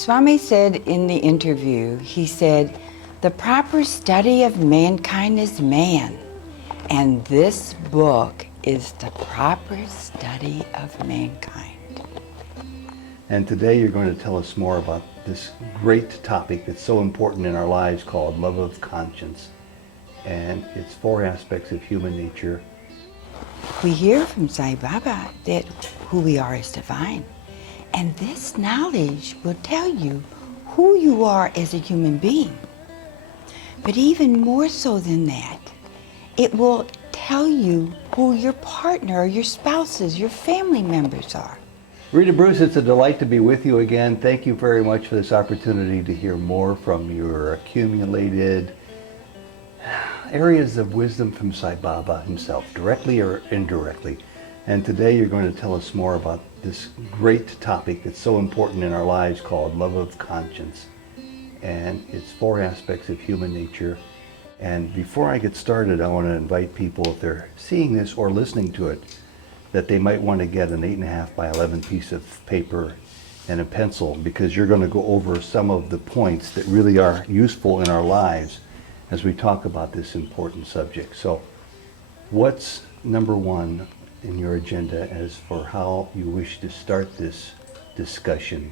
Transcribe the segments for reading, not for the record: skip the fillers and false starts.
Swami said in the interview, he said, the proper study of mankind is man, and this book is the proper study of mankind. And today you're going to tell us more about this great topic that's so important in our lives called love of conscience and its 4 aspects of human nature. We hear from Sai Baba that who we are is divine, and this knowledge will tell you who you are as a human being. But even more so than that, it will tell you who your partner, your spouses, your family members are. Rita Bruce, it's a delight to be with you again. Thank you very much for this opportunity to hear more from your accumulated areas of wisdom from Sai Baba himself, directly or indirectly. And today you're going to tell us more about this great topic that's so important in our lives called love of conscience and its 4 aspects of human nature. And before I get started, I want to invite people, if they're seeing this or listening to it, that they might want to get an 8.5 by 11 piece of paper and a pencil, because you're going to go over some of the points that really are useful in our lives as we talk about this important subject. So what's number 1 in your agenda as for how you wish to start this discussion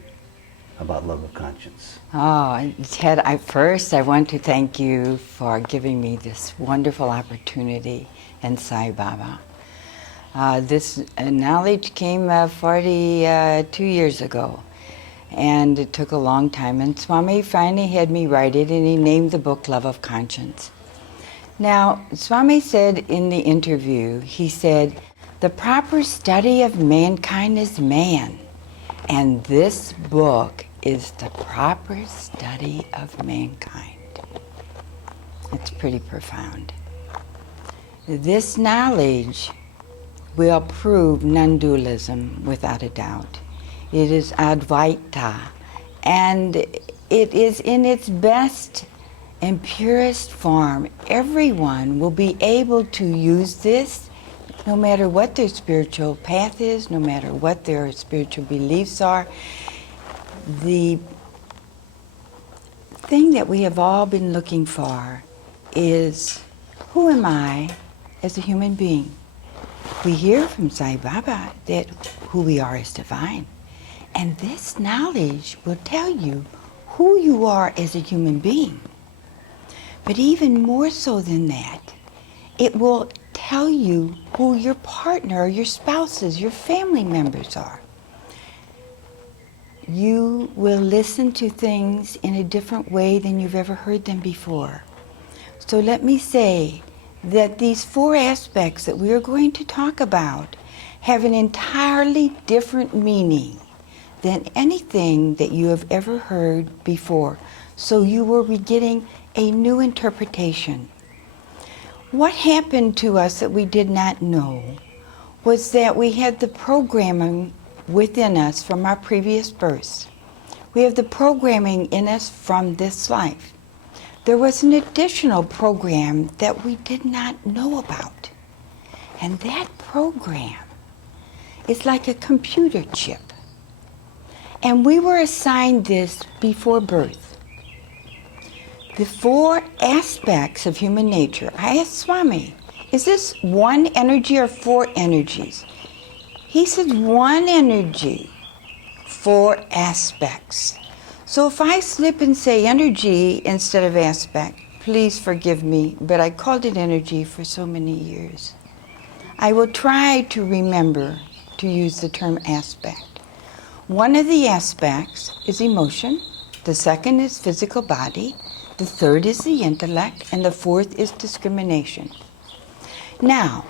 about love of conscience? Oh, Ted, I want to thank you for giving me this wonderful opportunity in Sai Baba. This knowledge came 42 years ago, and it took a long time, and Swami finally had me write it, and he named the book Love of Conscience. Now, Swami said in the interview, he said, the proper study of mankind is man, and this book is the proper study of mankind. It's pretty profound. This knowledge will prove non-dualism without a doubt. It is Advaita, and it is in its best and purest form. Everyone will be able to use this, no matter what their spiritual path is, no matter what their spiritual beliefs are. The thing that we have all been looking for is, who am I as a human being? We hear from Sai Baba that who we are is divine. And this knowledge will tell you who you are as a human being. But even more so than that, it will tell you who your partner, your spouses, your family members are. You will listen to things in a different way than you've ever heard them before. So let me say that these 4 aspects that we are going to talk about have an entirely different meaning than anything that you have ever heard before. So you will be getting a new interpretation. What happened to us that we did not know was that we had the programming within us from our previous births. We have the programming in us from this life. There was an additional program that we did not know about. And that program is like a computer chip. And we were assigned this before birth. The 4 aspects of human nature. I asked Swami, is this 1 energy or 4 energies? He said 1 energy, 4 aspects. So if I slip and say energy instead of aspect, please forgive me, but I called it energy for so many years. I will try to remember to use the term aspect. 1 of the aspects is emotion, the 2nd is physical body, the 3rd is the intellect, and the 4th is discrimination. Now,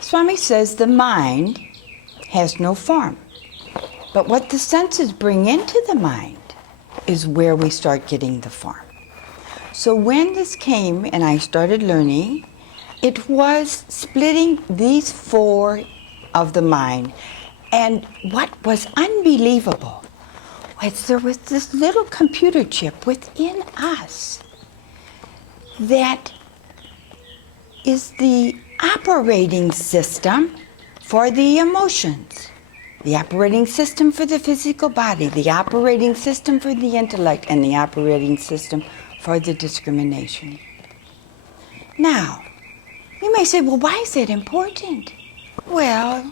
Swami says the mind has no form, but what the senses bring into the mind is where we start getting the form. So when this came and I started learning, it was splitting these 4 of the mind. And what was unbelievable was there was this little computer chip within us that is the operating system for the emotions. The operating system for the physical body, the operating system for the intellect, and the operating system for the discrimination. Now, you may say, well, why is that important? Well,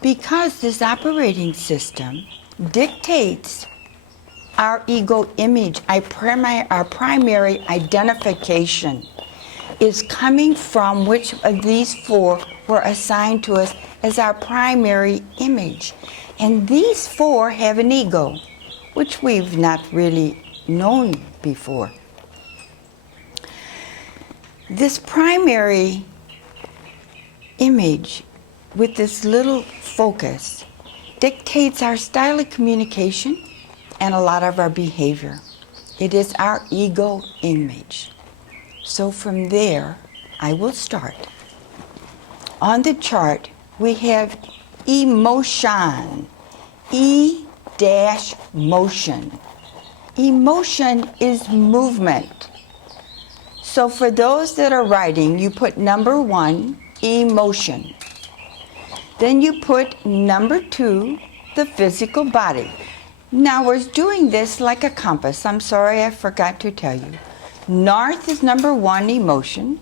because this operating system dictates our ego image, our primary identification is coming from which of these four were assigned to us as our primary image. And these four have an ego, which we've not really known before. This primary image with this little focus dictates our style of communication and a lot of our behavior. It is our ego image. So from there, I will start. On the chart, we have emotion. E-motion. Emotion is movement. So for those that are writing, you put number 1, emotion. Then you put number 2, the physical body. Now we're doing this like a compass. I'm sorry, I forgot to tell you. North is number 1, emotion.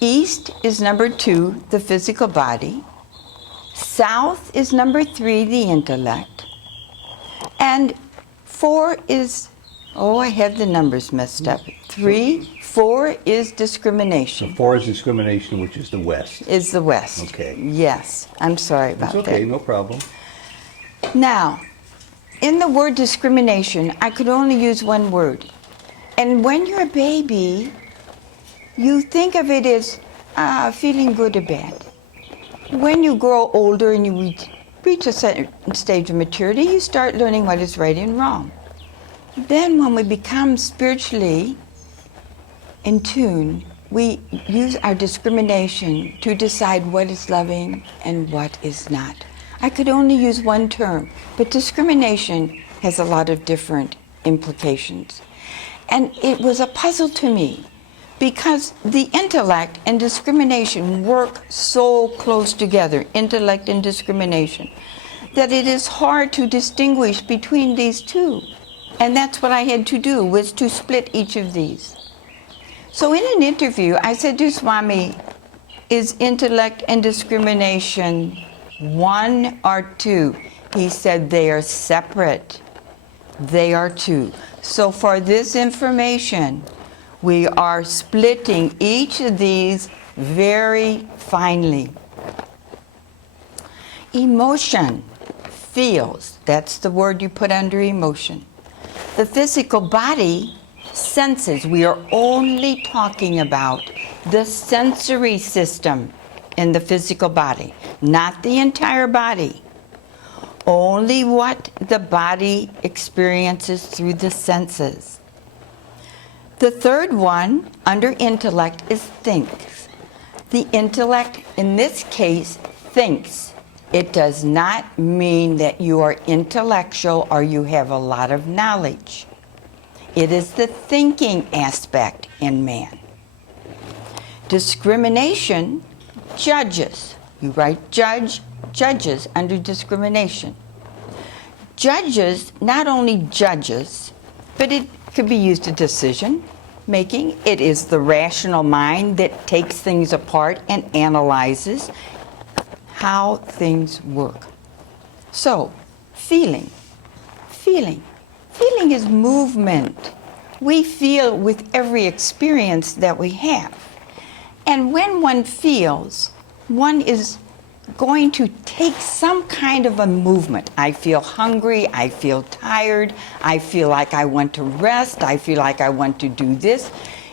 East is number 2, the physical body. South is number 3, the intellect. And 4 is, oh, I have the numbers messed up. 4 is discrimination. So 4 is discrimination, which is the west. Is the west. Okay. Yes, I'm sorry about that. It's okay, no problem. Now, in the word discrimination, I could only use one word. And when you're a baby, you think of it as feeling good or bad. When you grow older and you reach a certain stage of maturity, you start learning what is right and wrong. Then when we become spiritually in tune, we use our discrimination to decide what is loving and what is not. I could only use one term, but discrimination has a lot of different implications. And it was a puzzle to me because the intellect and discrimination work so close together, intellect and discrimination, that it is hard to distinguish between these two. And that's what I had to do, was to split each of these. So in an interview, I said to Swami, is intellect and discrimination one or two? He said they are separate. They are two. So for this information, we are splitting each of these very finely. Emotion, feels, that's the word you put under emotion. The physical body senses. We are only talking about the sensory system in the physical body, not the entire body. Only what the body experiences through the senses. The third one, under intellect, is thinks. The intellect, in this case, thinks. It does not mean that you are intellectual or you have a lot of knowledge. It is the thinking aspect in man. Discrimination judges. You write judges under discrimination. Judges not only judges, but it could be used to decision making. It is the rational mind that takes things apart and analyzes how things work. So, feeling is movement. We feel with every experience that we have. And when one feels, one is going to take some kind of a movement. I feel hungry, I feel tired, I feel like I want to rest, I feel like I want to do this.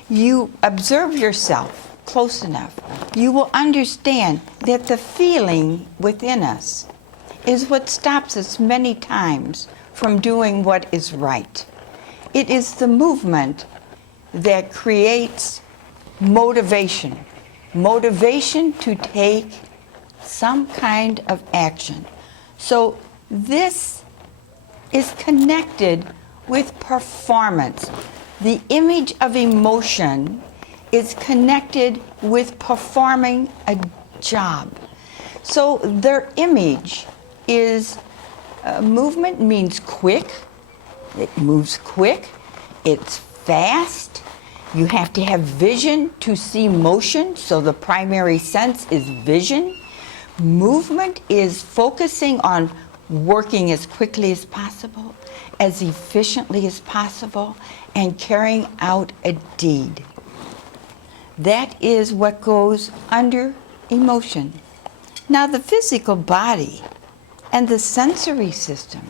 You observe yourself close enough, you will understand that the feeling within us is what stops us many times from doing what is right. It is the movement that creates motivation to take some kind of action. So this is connected with performance. The image of emotion is connected with performing a job. So their image is, movement means quick. It moves quick. It's fast. You have to have vision to see motion, so the primary sense is vision. Movement is focusing on working as quickly as possible, as efficiently as possible, and carrying out a deed. That is what goes under emotion. Now, the physical body and the sensory system,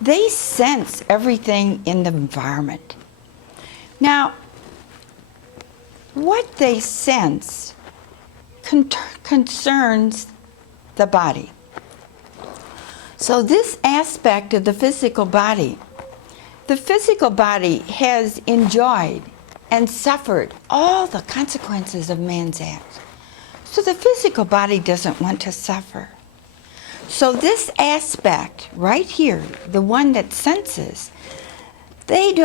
they sense everything in the environment. Now, what they sense concerns the body. So this aspect of the physical body has enjoyed and suffered all the consequences of man's acts. So the physical body doesn't want to suffer. So this aspect right here, the one that senses, their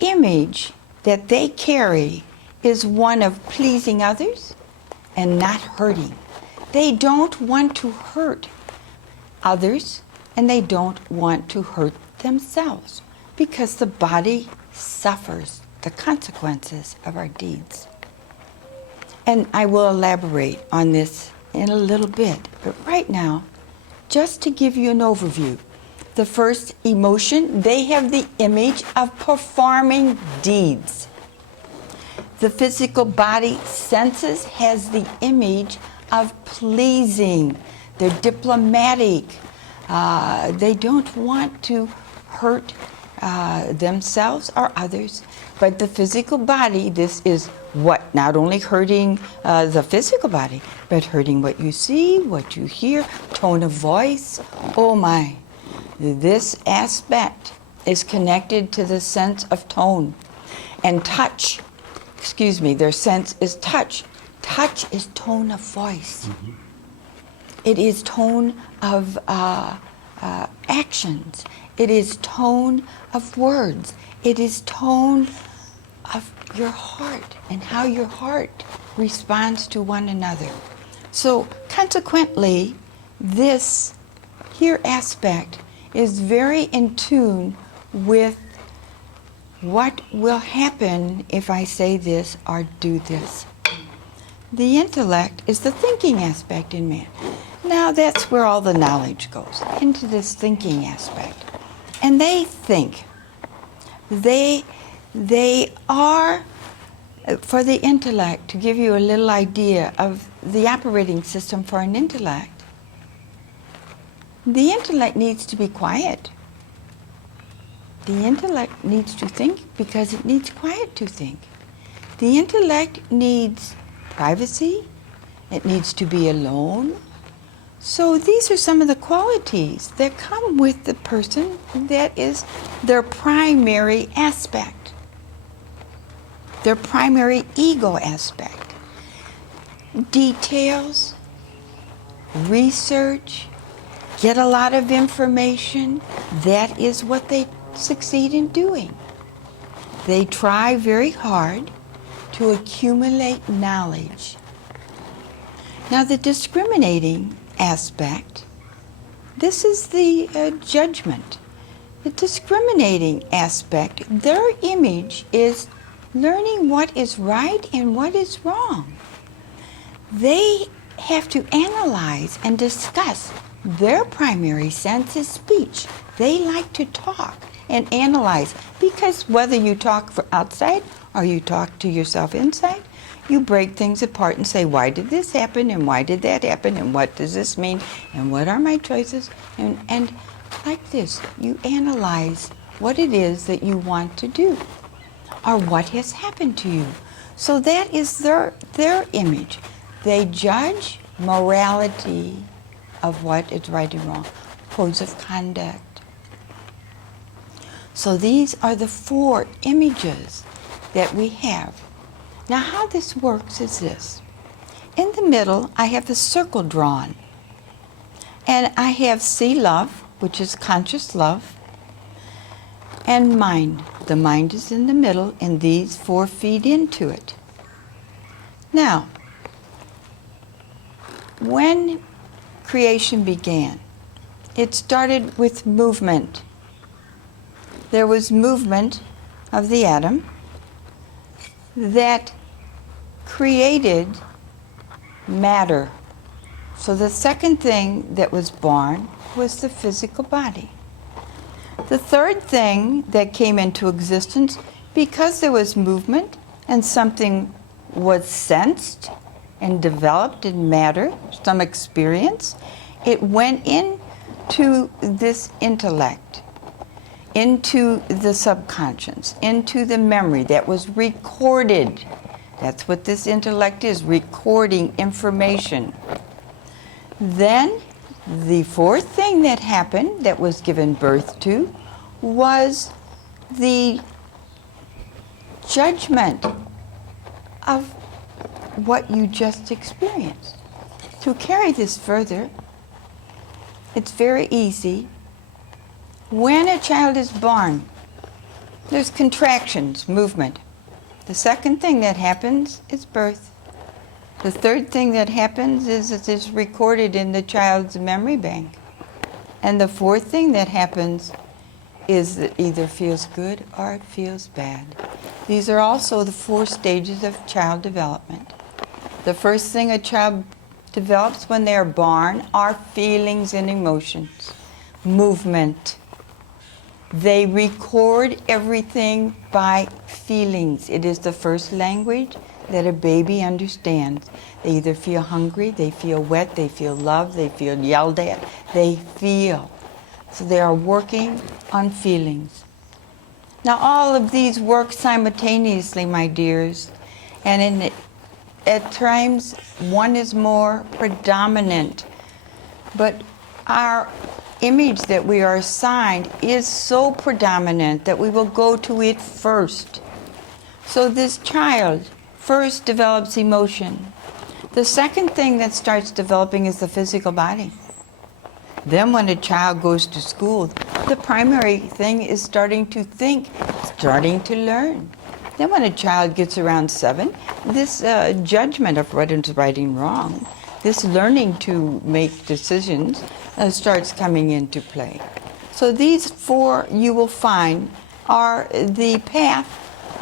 image that they carry is one of pleasing others and not hurting. They don't want to hurt others, and they don't want to hurt themselves, because the body suffers the consequences of our deeds. And I will elaborate on this in a little bit, but right now, just to give you an overview, the first emotion, they have the image of performing deeds. The physical body senses has the image of pleasing. They're diplomatic. They don't want to hurt themselves or others. But the physical body, this is what? Not only hurting the physical body, but hurting what you see, what you hear, tone of voice. Oh my. This aspect is connected to the sense of tone. And touch, their sense is touch. Touch is tone of voice. Mm-hmm. It is tone of actions. It is tone of words. It is tone of your heart and how your heart responds to one another. So consequently, this here aspect is very in tune with what will happen if I say this or do this. The intellect is the thinking aspect in man. Now that's where all the knowledge goes, into this thinking aspect. And they think. They are, for the intellect, to give you a little idea of the operating system for an intellect, the intellect needs to be quiet. The intellect needs to think because it needs quiet to think. The intellect needs privacy. It needs to be alone. So these are some of the qualities that come with the person that is their primary aspect, their primary ego aspect. Details, research, get a lot of information. That is what they succeed in doing. They try very hard to accumulate knowledge. Now the discriminating aspect, this is the judgment. The discriminating aspect, their image is learning what is right and what is wrong. They have to analyze and discuss. Their primary sense is speech. They like to talk and analyze, because whether you talk for outside or you talk to yourself inside, you break things apart and say, why did this happen, and why did that happen, and what does this mean, and what are my choices? And like this, you analyze what it is that you want to do or what has happened to you. So that is their image. They judge morality of what is right and wrong, codes of conduct. So these are the 4 images that we have. Now how this works is this. In the middle, I have a circle drawn. And I have see love, which is conscious love, and mind. The mind is in the middle, and these 4 feed into it. Now, when creation began. It started with movement. There was movement of the atom that created matter. So the second thing that was born was the physical body. The third thing that came into existence, because there was movement and something was sensed and developed in matter, some experience, it went into this intellect, into the subconscious, into the memory that was recorded. That's what this intellect is, recording information. Then the fourth thing that happened, that was given birth to, was the judgment of what you just experienced. To carry this further, it's very easy. When a child is born, there's contractions, movement. The second thing that happens is birth. The third thing that happens is it is recorded in the child's memory bank. And the fourth thing that happens is it either feels good or it feels bad. These are also the 4 stages of child development. The first thing a child develops when they are born are feelings and emotions, movement. They record everything by feelings. It is the first language that a baby understands. They either feel hungry, they feel wet, they feel loved, they feel yelled at, they feel. So they are working on feelings. Now all of these work simultaneously, my dears, and at times one is more predominant, but our image that we are assigned is so predominant that we will go to it first. So this child first develops emotion. The second thing that starts developing is the physical body. Then when a child goes to school, the primary thing is starting to think, starting to learn. Then when a child gets around 7, this judgment of what is right and wrong, this learning to make decisions starts coming into play. So these 4 you will find are the path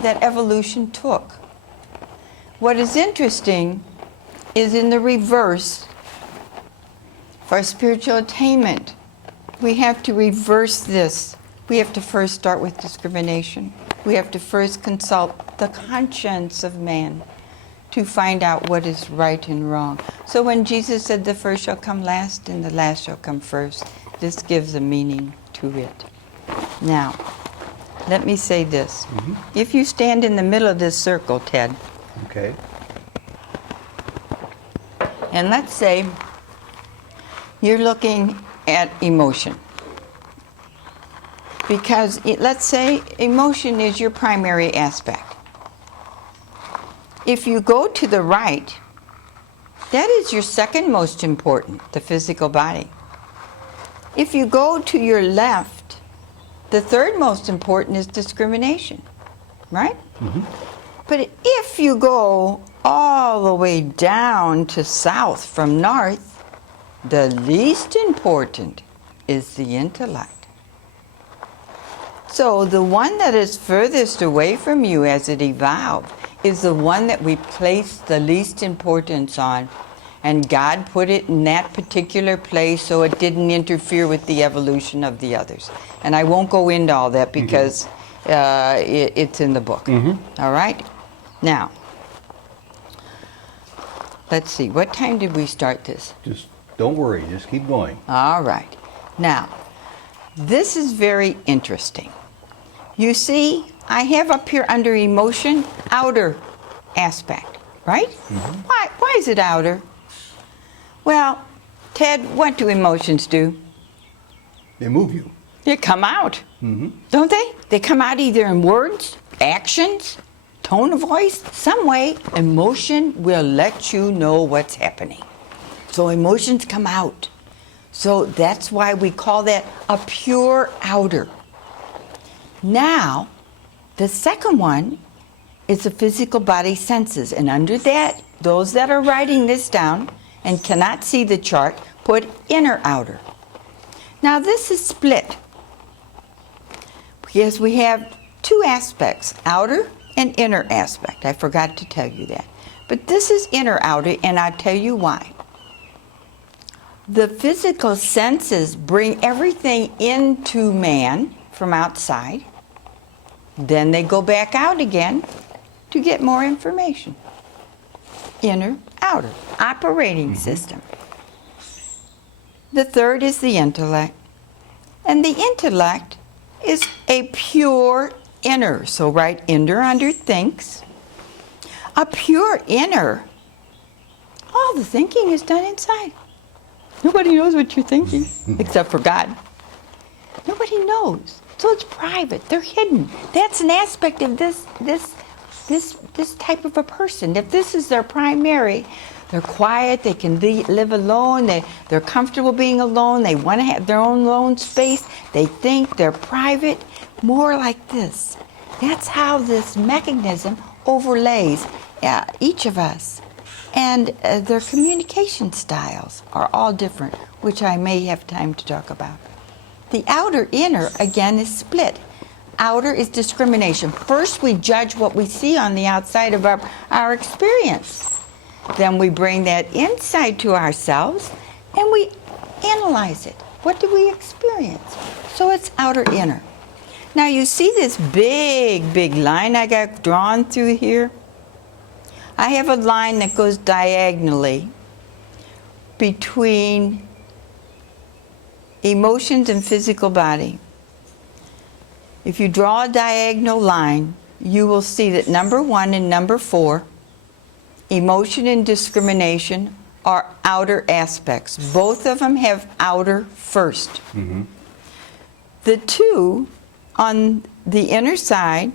that evolution took. What is interesting is in the reverse, for spiritual attainment, we have to reverse this. We have to first start with discrimination. We have to first consult the conscience of man to find out what is right and wrong. So when Jesus said the first shall come last and the last shall come first, this gives a meaning to it. Now, let me say this. If you stand in the middle of this circle, Ted, Okay. and let's say you're looking at emotion. Because let's say emotion is your primary aspect. If you go to the right, that is your second most important, the physical body. If you go to your left, the third most important is discrimination, right? But if you go all the way down to south from north, the least important is the intellect. So the one that is furthest away from you as it evolved is the one that we place the least importance on. And God put it in that particular place so it didn't interfere with the evolution of the others. And I won't go into all that because it's in the book. All right? Now, let's see. What time did we start this? Just don't worry. Just keep going. All right. Now, this is very interesting. You see, I have up here under emotion, outer aspect, right? Why is it outer? Well, Ted, what do emotions do? They move you. They come out, don't they? They come out either in words, actions, tone of voice, some way. Emotion will let you know what's happening. So emotions come out. So that's why we call that a pure outer. Now, the second one is the physical body senses. And under that, those that are writing this down and cannot see the chart, put inner outer. Now this is split because we have two aspects, outer and inner aspect. I forgot to tell you that. But this is inner outer, and I'll tell you why. The physical senses bring everything into man from outside. Then they go back out again to get more information. Inner, outer, operating system. The third is the intellect. And the intellect is a pure inner. So write inner under thinks. A pure inner. All the thinking is done inside. Nobody knows what you're thinking except for God. Nobody knows. So it's private. They're hidden. That's an aspect of this type of a person. If this is their primary, they're quiet, they can live alone, they're comfortable being alone, they want to have their own alone space, they think they're private, more like this. That's how this mechanism overlays each of us. And their communication styles are all different, which I may have time to talk about. The outer inner, again, is split. Outer is discrimination. First, we judge what we see on the outside of our experience. Then we bring that inside to ourselves and we analyze it. What do we experience? So it's outer inner. Now you see this big line I got drawn through here? I have a line that goes diagonally between emotions and physical body. If you draw a diagonal line, you will see that number 1 and number 4, emotion and discrimination, are outer aspects. Both of them have outer first. Mm-hmm. The two on the inner side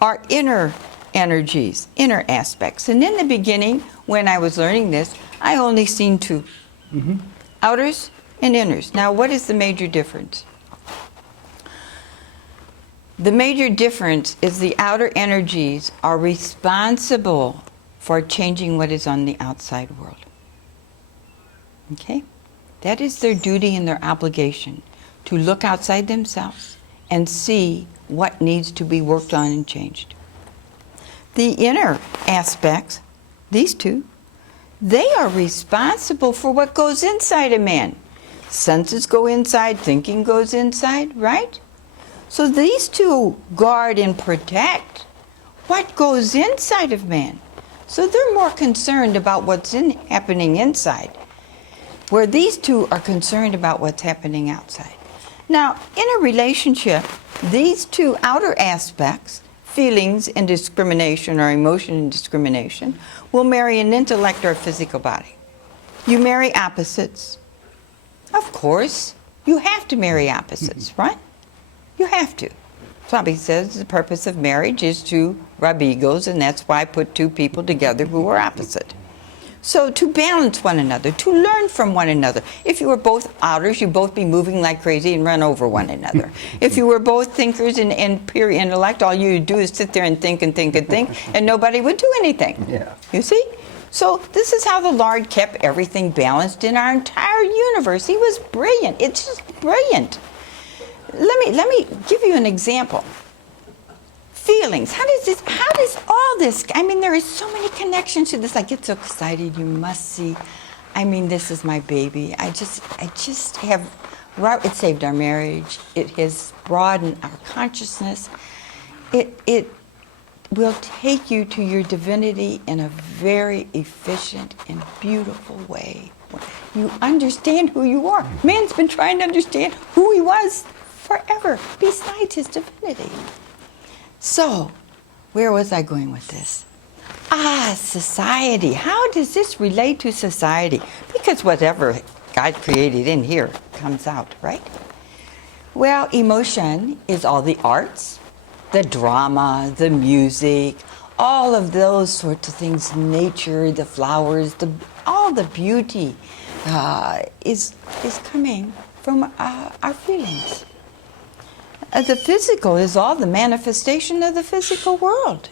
are inner energies, inner aspects. And in the beginning, when I was learning this, I only seen two. Mm-hmm. Outers and inners. Now, what is the major difference? The major difference is the outer energies are responsible for changing what is on the outside world. Okay? That is their duty and their obligation, to look outside themselves and see what needs to be worked on and changed. The inner aspects, these two, they are responsible for what goes inside a man. Senses go inside, thinking goes inside, right? So these two guard and protect what goes inside of man. So they're more concerned about what's happening inside, where these two are concerned about what's happening outside. Now, in a relationship, these two outer aspects, feelings and discrimination, or emotion and discrimination, will marry an intellect or a physical body. You marry opposites. Of course, you have to marry opposites, right? You have to. Somebody says the purpose of marriage is to rub egos, and that's why I put two people together who are opposite. So to balance one another, to learn from one another. If you were both outers, you'd both be moving like crazy and run over one another. If you were both thinkers and pure intellect, all you would do is sit there and think and think and think, and nobody would do anything. Yeah. You see? So this is how the Lord kept everything balanced in our entire universe. He was brilliant. It's just brilliant. Let me give you an example. Feelings. How does all this, I mean, there is so many connections to this. I get so excited. You must see. I mean, this is my baby. I just have, it saved our marriage. It has broadened our consciousness. It will take you to your divinity in a very efficient and beautiful way. You understand who you are. Man's been trying to understand who he was forever, besides his divinity. So, where was I going with this? Society. How does this relate to society? Because whatever God created in here comes out, right? Well, emotion is all the arts, the drama, the music, all of those sorts of things, nature, the flowers, all the beauty is coming from our feelings. The physical is all the manifestation of the physical world,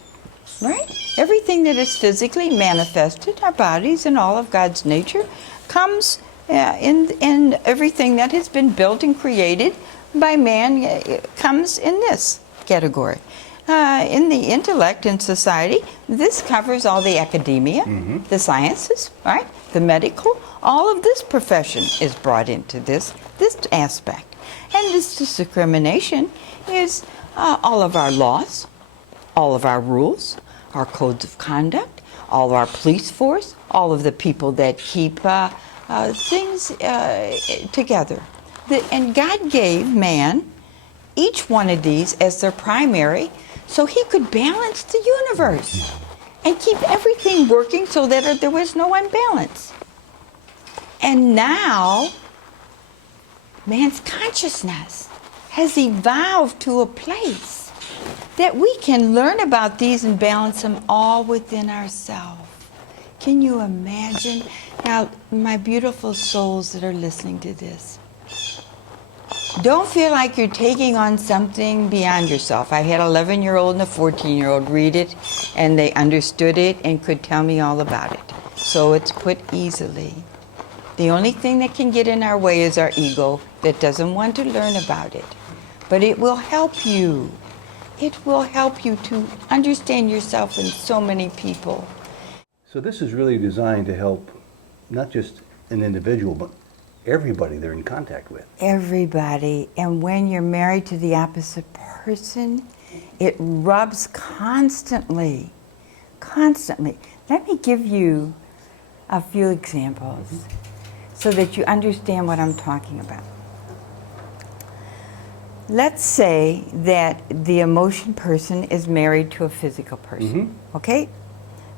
right? Everything that is physically manifested, our bodies and all of God's nature, comes in everything that has been built and created by man comes in this category. In the intellect in society, this covers all the academia, the sciences, right? The medical, all of this profession is brought into this aspect. And this discrimination is all of our laws, all of our rules, our codes of conduct, all of our police force, all of the people that keep things together. And God gave man each one of these as their primary so he could balance the universe and keep everything working so that there was no unbalance. And now, man's consciousness has evolved to a place that we can learn about these and balance them all within ourselves. Can you imagine? Now, my beautiful souls that are listening to this, don't feel like you're taking on something beyond yourself. I had an 11-year-old and a 14-year-old read it, and they understood it and could tell me all about it. So it's put easily. The only thing that can get in our way is our ego that doesn't want to learn about it. But it will help you. It will help you to understand yourself and so many people. So this is really designed to help not just an individual, but everybody they're in contact with. Everybody. And when you're married to the opposite person, it rubs constantly. Constantly. Let me give you a few examples so that you understand what I'm talking about. Let's say that the emotion person is married to a physical person, okay?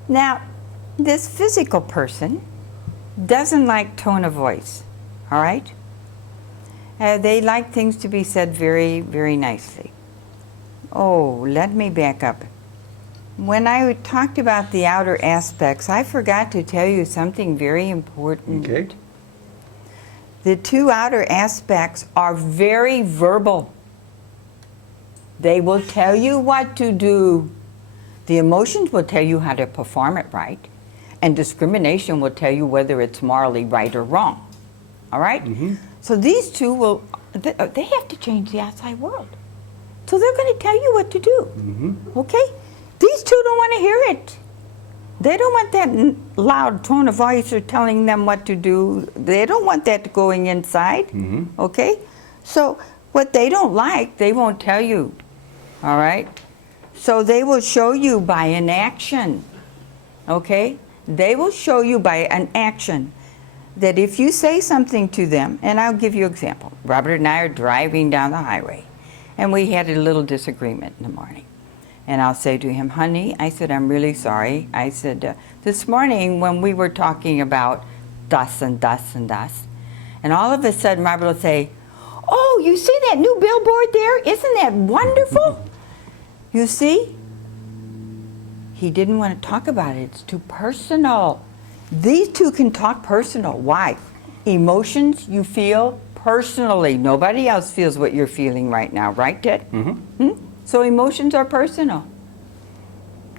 Now, this physical person doesn't like tone of voice, all right? They like things to be said very, very nicely. Oh, let me back up. When I talked about the outer aspects, I forgot to tell you something very important. Okay. The two outer aspects are very verbal. They will tell you what to do. The emotions will tell you how to perform it right. And discrimination will tell you whether it's morally right or wrong. All right? So these two they have to change the outside world. So they're going to tell you what to do. Okay? These two don't want to hear it. They don't want that loud tone of voice or telling them what to do. They don't want that going inside. Okay? So what they don't like, they won't tell you. All right? So they will show you by an action. Okay? They will show you by an action that if you say something to them, and I'll give you an example. Robert and I are driving down the highway, and we had a little disagreement in the morning. And I'll say to him, honey, I said, I'm really sorry. I said, this morning when we were talking about thus and thus and thus, and all of a sudden Robert will say, oh, you see that new billboard there? Isn't that wonderful? You see? He didn't want to talk about it. It's too personal. These two can talk personal. Why? Emotions you feel personally. Nobody else feels what you're feeling right now, right, Ted? So emotions are personal.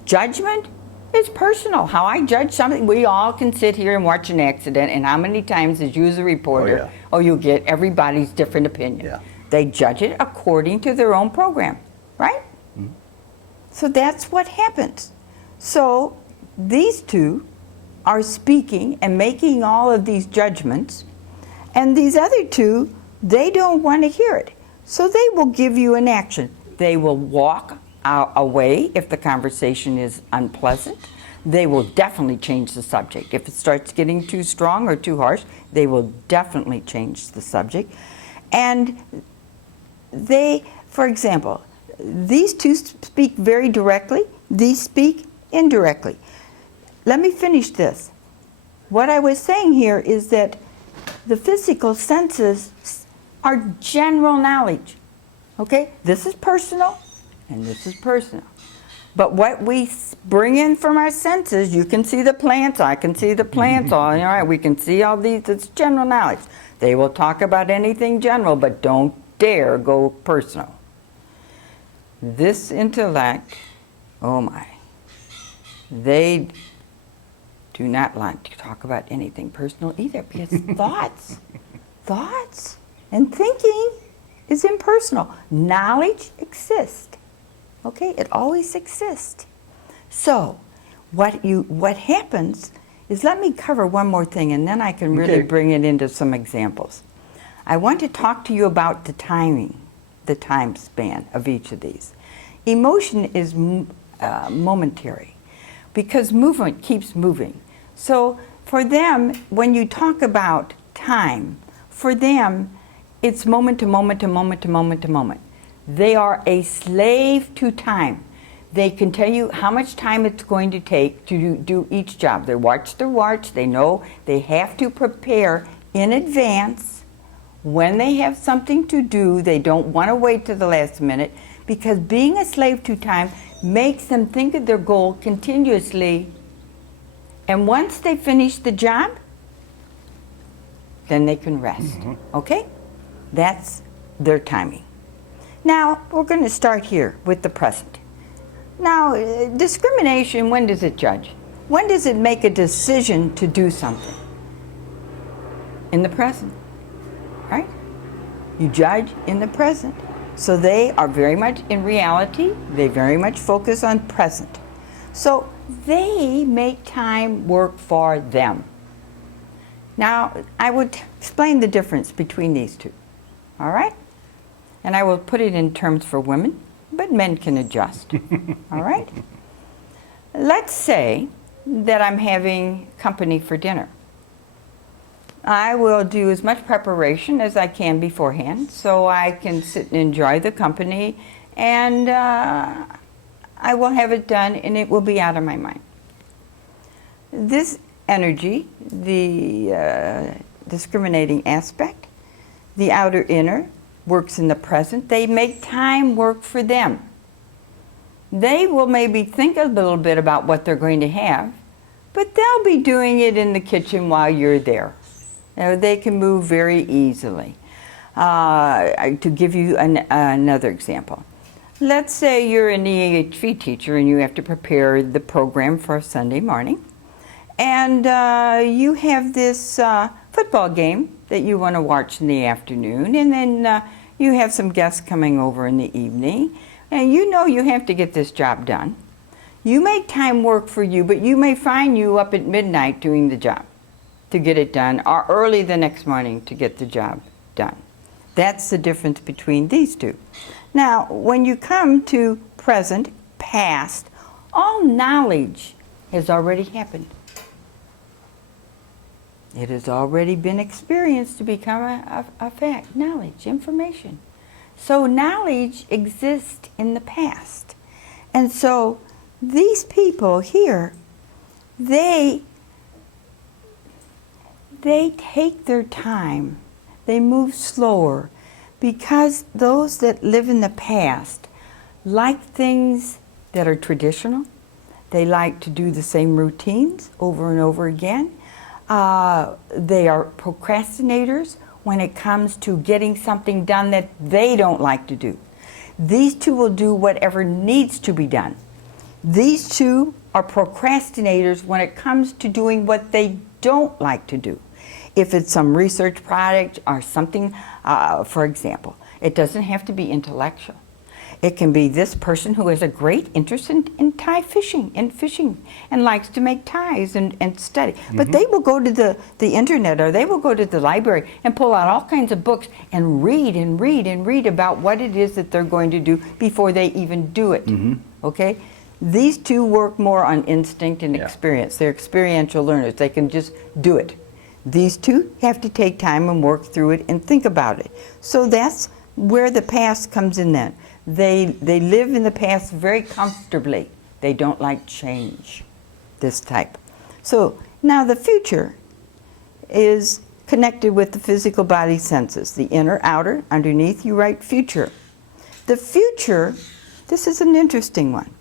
Judgment is personal. How I judge something, we all can sit here and watch an accident, and how many times as you as a reporter, you get everybody's different opinion. They judge it according to their own program, right? So that's what happens. So these two are speaking and making all of these judgments, and these other two, they don't want to hear it. So they will give you an action. They will walk away if the conversation is unpleasant. They will definitely change the subject. If it starts getting too strong or too harsh, they will definitely change the subject. And they, for example, these two speak very directly, these speak indirectly. Let me finish this. What I was saying here is that the physical senses are general knowledge. Okay? This is personal, and this is personal. But what we bring in from our senses, you can see the plants, I can see the plants, all right, we can see all these, it's general knowledge. They will talk about anything general, but don't dare go personal. This intellect, oh my, they do not like to talk about anything personal either, because thoughts and thinking is impersonal. Knowledge exists. Okay, it always exists. So, what happens is, let me cover one more thing, and then I can really bring it into some examples. I want to talk to you about the timing, the time span of each of these. Emotion is momentary, because movement keeps moving. So for them, when you talk about time, for them, it's moment to moment to moment to moment to moment. They are a slave to time. They can tell you how much time it's going to take to do each job. They watch their watch. They know they have to prepare in advance. When they have something to do, they don't want to wait to the last minute, because being a slave to time makes them think of their goal continuously. And once they finish the job, then they can rest. Okay? That's their timing. Now, we're going to start here with the present. Now, discrimination, when does it judge? When does it make a decision to do something? In the present, right? You judge in the present. So they are very much in reality, they very much focus on present. So they make time work for them. Now, I would explain the difference between these two, all right? And I will put it in terms for women, but men can adjust, all right? Let's say that I'm having company for dinner. I will do as much preparation as I can beforehand, so I can sit and enjoy the company, and I will have it done, and it will be out of my mind. This energy, the discriminating aspect, the outer inner, works in the present. They make time work for them. They will maybe think a little bit about what they're going to have, but they'll be doing it in the kitchen while you're there. They can move very easily. To give you another example, let's say you're an EHV teacher and you have to prepare the program for a Sunday morning, and you have this football game that you want to watch in the afternoon, and then you have some guests coming over in the evening, and you know you have to get this job done. You make time work for you, but you may find you up at midnight doing the job to get it done, or early the next morning to get the job done. That's the difference between these two. Now, when you come to present, past, all knowledge has already happened. It has already been experienced to become a fact. Knowledge, information. So knowledge exists in the past. And so these people here, they take their time. They move slower, because those that live in the past like things that are traditional. They like to do the same routines over and over again. They are procrastinators when it comes to getting something done that they don't like to do. These two will do whatever needs to be done. These two are procrastinators when it comes to doing what they don't like to do. If it's some research project or something, for example, it doesn't have to be intellectual. It can be this person who has a great interest in tie fishing and likes to make ties and study. But they will go to the internet, or they will go to the library and pull out all kinds of books and read and read and read about what it is that they're going to do before they even do it. Okay? These two work more on instinct and experience. They're experiential learners. They can just do it. These two have to take time and work through it and think about it. So that's where the past comes in then. They live in the past very comfortably. They don't like change, this type. So now the future is connected with the physical body senses. The inner, outer, underneath you write future. The future, this is an interesting one.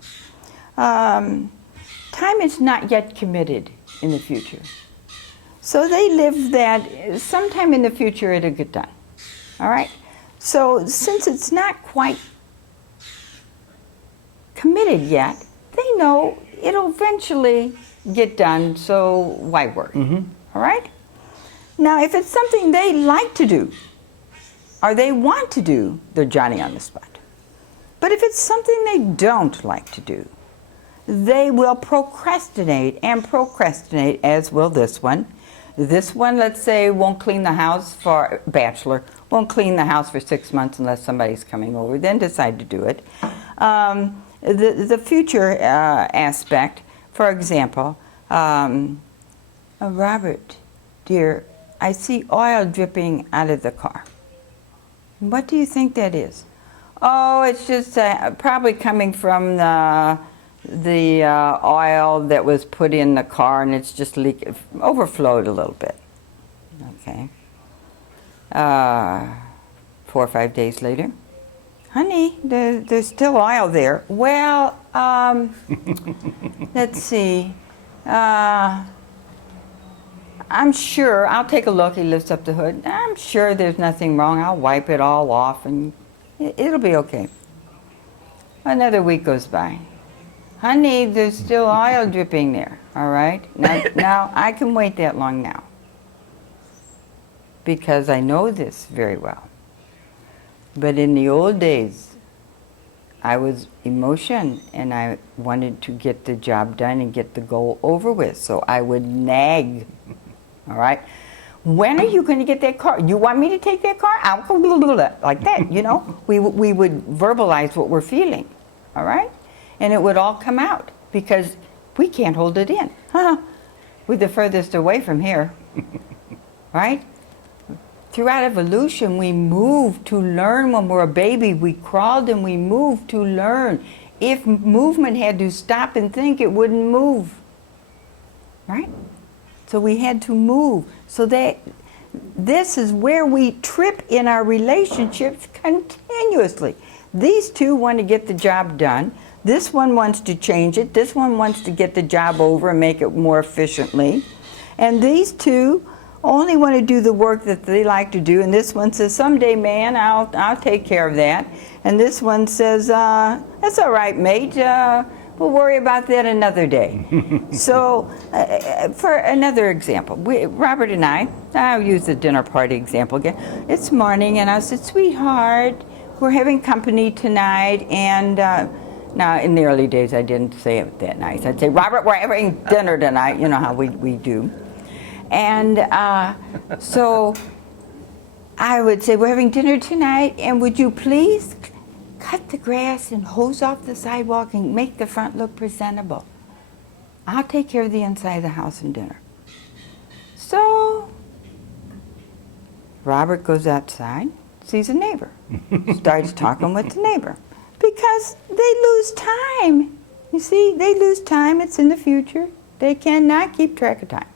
Time is not yet committed in the future. So they live that sometime in the future it'll get done. All right? So since it's not quite committed yet, they know it'll eventually get done, so why worry? All right? Now, if it's something they like to do, or they want to do, they're Johnny on the spot. But if it's something they don't like to do, they will procrastinate, as will this one. This one, let's say, won't clean the house for, bachelor, won't clean the house for 6 months unless somebody's coming over, then decide to do it. The future aspect, for example, Robert, dear, I see oil dripping out of the car. What do you think that is? Oh, it's just probably coming from the oil that was put in the car, and it's just overflowed a little bit. Okay. 4 or 5 days later, honey, there's still oil there. Well, let's see. I'm sure, I'll take a look. He lifts up the hood. I'm sure there's nothing wrong. I'll wipe it all off and it'll be okay. Another week goes by. Honey, there's still oil dripping there, all right? Now, I can wait that long now because I know this very well. But in the old days, I was emotion and I wanted to get the job done and get the goal over with, so I would nag. All right. When are you going to get that car? You want me to take that car? I'll go blah, blah, blah, like that, you know. We would verbalize what we're feeling. All right. And it would all come out because we can't hold it in. We're the furthest away from here. Right? Throughout evolution, we moved to learn. When we're a baby, we crawled and we moved to learn. If movement had to stop and think, it wouldn't move. Right? So we had to move. So that this is where we trip in our relationships continuously. These two want to get the job done. This one wants to change it. This one wants to get the job over and make it more efficiently. And these two only want to do the work that they like to do. And this one says, someday, man, I'll take care of that. And this one says, that's all right, mate. We'll worry about that another day. So, for another example, Robert and I'll use the dinner party example again. It's morning, and I said, sweetheart, we're having company tonight. And now, in the early days, I didn't say it that nice. I'd say, Robert, we're having dinner tonight. You know how we do. And so I would say, we're having dinner tonight, and would you please cut the grass and hose off the sidewalk and make the front look presentable. I'll take care of the inside of the house and dinner. So Robert goes outside, sees a neighbor, starts talking with the neighbor because they lose time. You see, they lose time. It's in the future. They cannot keep track of time.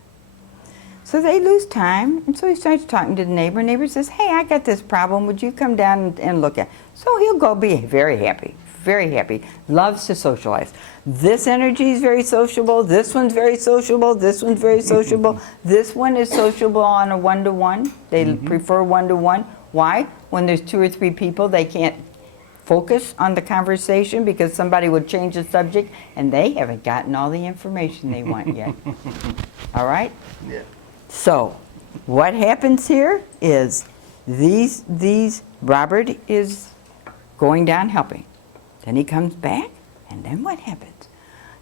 So they lose time, and so he starts talking to the neighbor. Neighbor says, hey, I got this problem. Would you come down and look at it? So he'll go be very happy, loves to socialize. This energy is very sociable. This one's very sociable. This one's very sociable. This one is sociable on a one-to-one. They prefer one-to-one. Why? When there's 2 or 3 people, they can't focus on the conversation because somebody would change the subject, and they haven't gotten all the information they want yet. All right? Yeah. So, what happens here is Robert is going down helping. Then he comes back, and then what happens?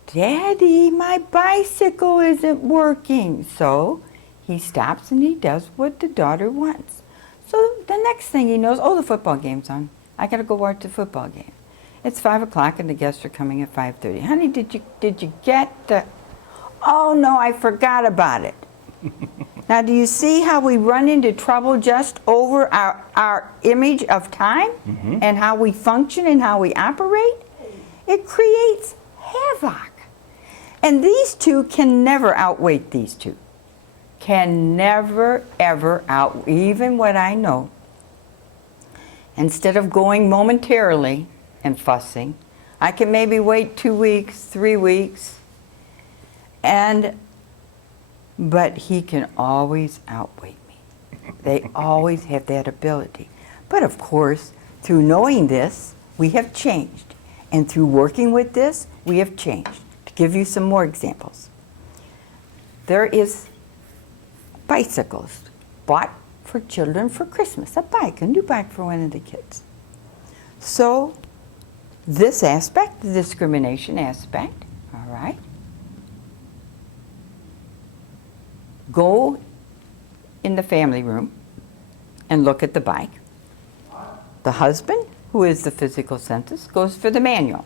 Daddy, my bicycle isn't working. So, he stops and he does what the daughter wants. So, the next thing he knows, oh, the football game's on. I gotta go watch the football game. It's 5 o'clock and the guests are coming at 5:30. Honey, did you get the... Oh, no, I forgot about it. Now, do you see how we run into trouble just over our image of time and how we function and how we operate? It creates havoc. And these two can never outweigh these two. Can never, ever even what I know. Instead of going momentarily and fussing, I can maybe wait 2 weeks, 3 weeks, but he can always outweigh me. They always have that ability. But of course, through knowing this, we have changed. And through working with this, we have changed. To give you some more examples. there is bicycles bought for children for Christmas, a new bike for one of the kids. So this aspect, the discrimination aspect, all right, go in the family room and look at the bike. The husband, who is the physical senses, goes for the manual.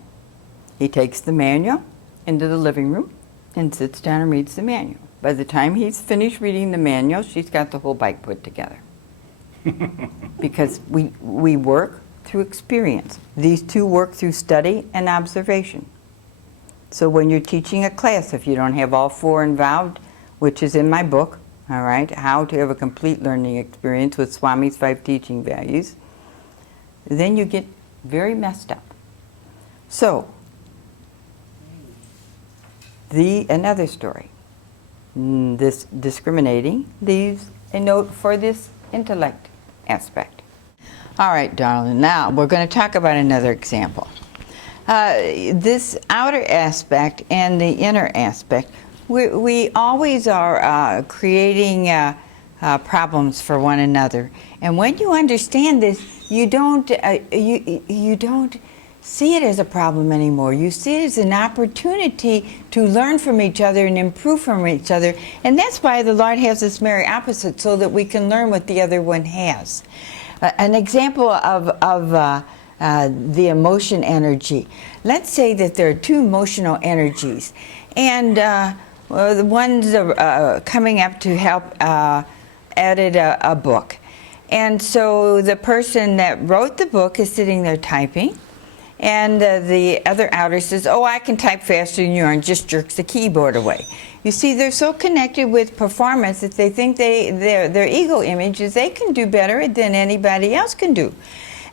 He takes the manual into the living room and sits down and reads the manual. By the time he's finished reading the manual, she's got the whole bike put together. Because we work through experience. These two work through study and observation. So when you're teaching a class, if you don't have all four involved, which is in my book, all right, How to Have a Complete Learning Experience with Swami's 5 Teaching Values, then you get very messed up. So, another story. This discriminating leaves a note for this intellect aspect. All right, darling, now we're going to talk about another example. This outer aspect and the inner aspect, we always are creating problems for one another. And when you understand this, you don't see it as a problem anymore. You see it as an opportunity to learn from each other and improve from each other. And that's why the Lord has us marry opposites, so that we can learn what the other one has. An example of the emotion energy. Let's say that there are two emotional energies, and the one's coming up to help edit a book. And so the person that wrote the book is sitting there typing, and the other outer says, oh, I can type faster than you are, and just jerks the keyboard away. You see, they're so connected with performance that they think their ego image is they can do better than anybody else can do.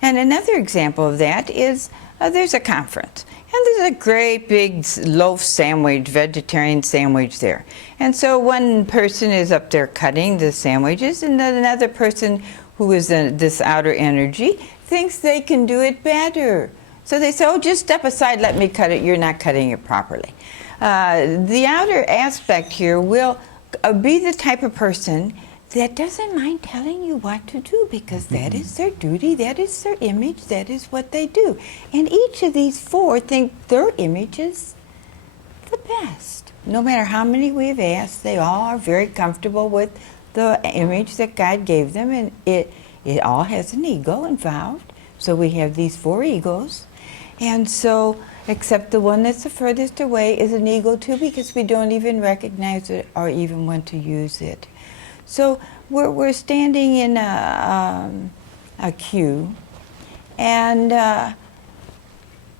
And another example of that is there's a conference, and there's a great big loaf sandwich, vegetarian sandwich there. And so one person is up there cutting the sandwiches, and then another person who is this outer energy thinks they can do it better. So they say, oh, just step aside, let me cut it. You're not cutting it properly. The outer aspect here will be the type of person that doesn't mind telling you what to do, because that is their duty, that is their image, that is what they do. And each of these four think their image is the best. No matter how many we've asked, they all are very comfortable with the image that God gave them, and it all has an ego involved. So we have these four egos. And so, except the one that's the furthest away is an ego too, because we don't even recognize it or even want to use it. So we're standing in a queue, and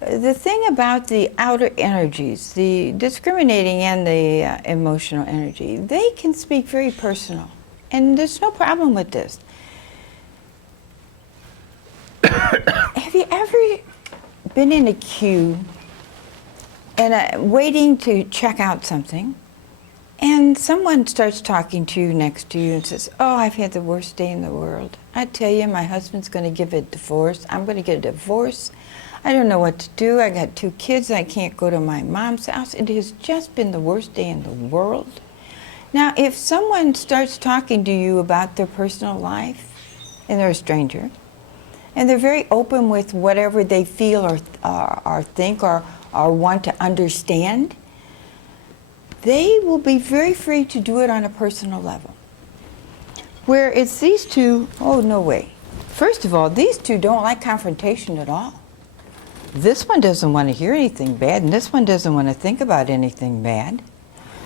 the thing about the outer energies, the discriminating and the emotional energy, they can speak very personal, and there's no problem with this. Have you ever been in a queue and waiting to check out something, and someone starts talking to you next to you and says, oh, I've had the worst day in the world. I tell you, my husband's going to give a divorce. I'm going to get a divorce. I don't know what to do. I got 2 kids. I can't go to my mom's house. It has just been the worst day in the world. Now, if someone starts talking to you about their personal life, and they're a stranger, and they're very open with whatever they feel or think or want to understand, they will be very free to do it on a personal level. Where it's these two, oh, no way. First of all, these two don't like confrontation at all. This one doesn't want to hear anything bad, and this one doesn't want to think about anything bad.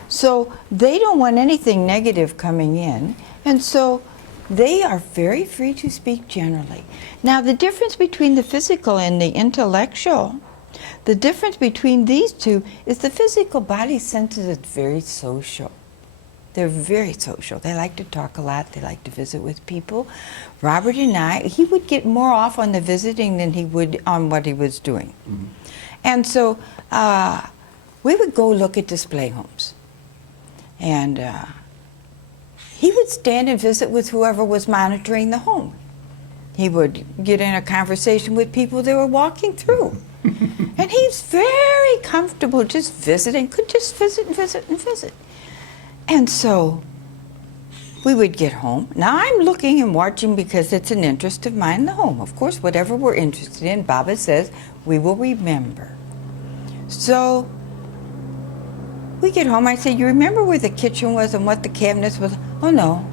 So they don't want anything negative coming in, and so they are very free to speak generally. Now, the difference between the physical and the intellectual, the difference between these two is the physical body senses is very social. They're very social. They like to talk a lot. They like to visit with people. Robert and I, he would get more off on the visiting than he would on what he was doing. Mm-hmm. And so we would go look at display homes. And he would stand and visit with whoever was monitoring the home. He would get in a conversation with people that were walking through. And he's very comfortable just visiting, could just visit and visit and visit. And so we would get home. Now I'm looking and watching because it's an interest of mine in the home. Of course, whatever we're interested in, Baba says, we will remember. So we get home, I say, you remember where the kitchen was and what the cabinets was? Oh no,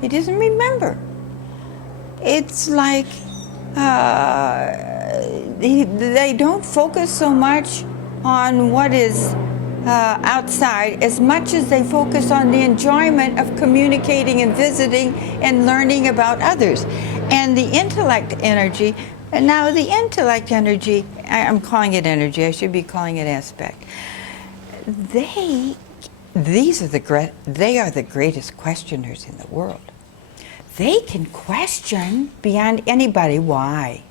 he doesn't remember. It's like they don't focus so much on what is outside as much as they focus on the enjoyment of communicating and visiting and learning about others. And the intellect energy, and now the intellect energy, I'm calling it energy, I should be calling it aspect. They are the greatest questioners in the world. They can question beyond anybody. Why?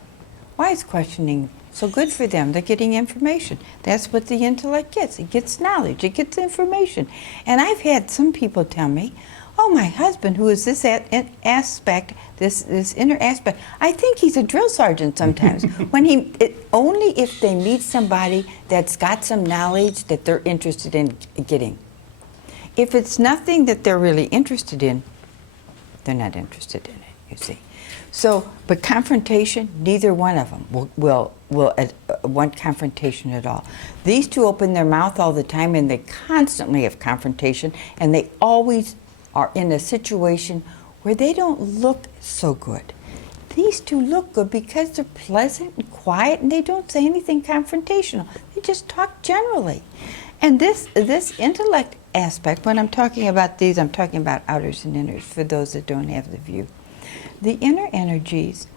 Why is questioning so good for them? They're getting information. That's what the intellect gets. It gets knowledge. It gets information. And I've had some people tell me, oh, my husband, who is this aspect, this inner aspect, I think he's a drill sergeant sometimes. Only if they meet somebody that's got some knowledge that they're interested in getting. If it's nothing that they're really interested in, they're not interested in it, you see. So, but confrontation, neither one of them will want confrontation at all. These two open their mouth all the time, and they constantly have confrontation, and they always are in a situation where they don't look so good. These two look good because they're pleasant and quiet, and they don't say anything confrontational. They just talk generally. And this intellect aspect, when I'm talking about these, I'm talking about outers and inners for those that don't have the view. The inner energies,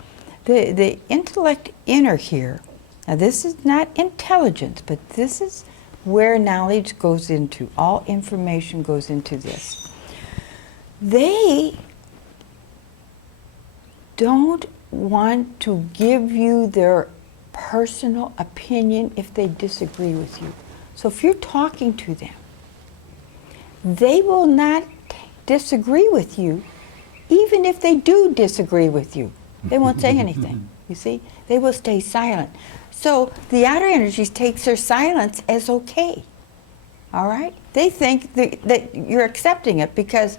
the intellect inner here, now this is not intelligence, but this is where knowledge goes into, all information goes into this. They don't want to give you their personal opinion if they disagree with you. So if you're talking to them, they will not disagree with you, even if they do disagree with you. They won't say anything, you see? They will stay silent. So the outer energies takes their silence as okay, all right? They think that you're accepting it because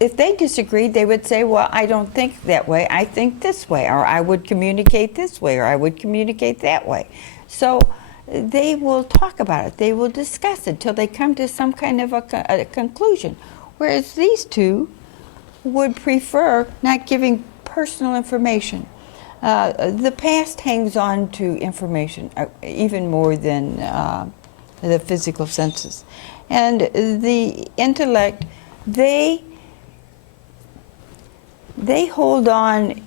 if they disagreed, they would say, well, I don't think that way, I think this way, or I would communicate this way, or I would communicate that way. So they will talk about it, they will discuss it till they come to some kind of a conclusion. Whereas these two would prefer not giving personal information. The past hangs on to information even more than the physical senses. And the intellect, they hold on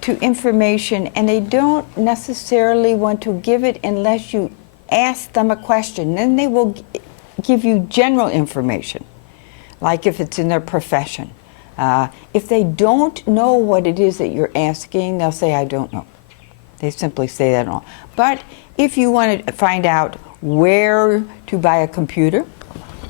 to information, and they don't necessarily want to give it unless you ask them a question. Then they will give you general information, like if it's in their profession. If they don't know what it is that you're asking, they'll say, I don't know. They simply say that all. But if you want to find out where to buy a computer,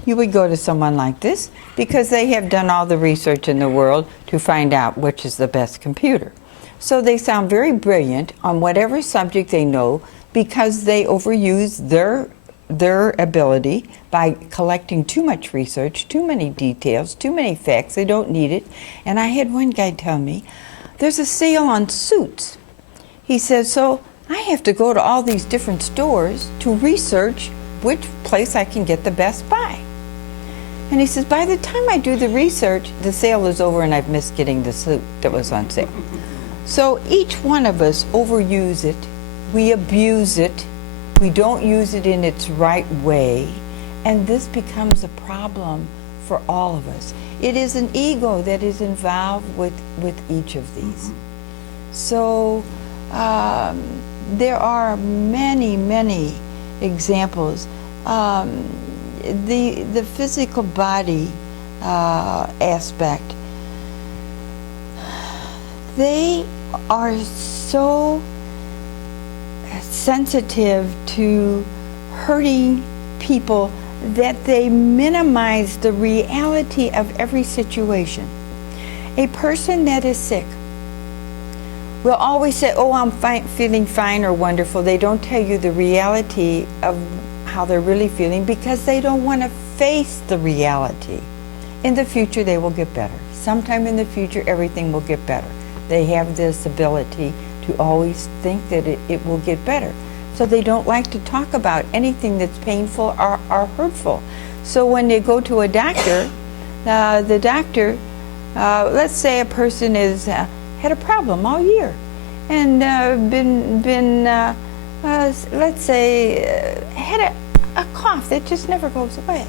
you would go to someone like this because they have done all the research in the world to find out which is the best computer. So they sound very brilliant on whatever subject they know because they overuse their ability by collecting too much research, too many details, too many facts. They don't need it. And I had one guy tell me, there's a sale on suits. He says, so I have to go to all these different stores to research which place I can get the best buy. And he says, by the time I do the research, the sale is over and I've missed getting the suit that was on sale. So each one of us overuse it, we abuse it, we don't use it in its right way, and this becomes a problem for all of us. It is an ego that is involved with each of these. So there are many, many examples. The physical body aspect, they are so sensitive to hurting people that they minimize the reality of every situation. A person that is sick will always say, oh, I'm feeling fine or wonderful. They don't tell you the reality of how they're really feeling because they don't want to face the reality. In the future, they will get better. Sometime in the future, everything will get better. They have this ability to always think that it will get better. So they don't like to talk about anything that's painful or hurtful. So when they go to a doctor, the doctor, let's say a person is had a problem all year, and let's say had a cough that just never goes away.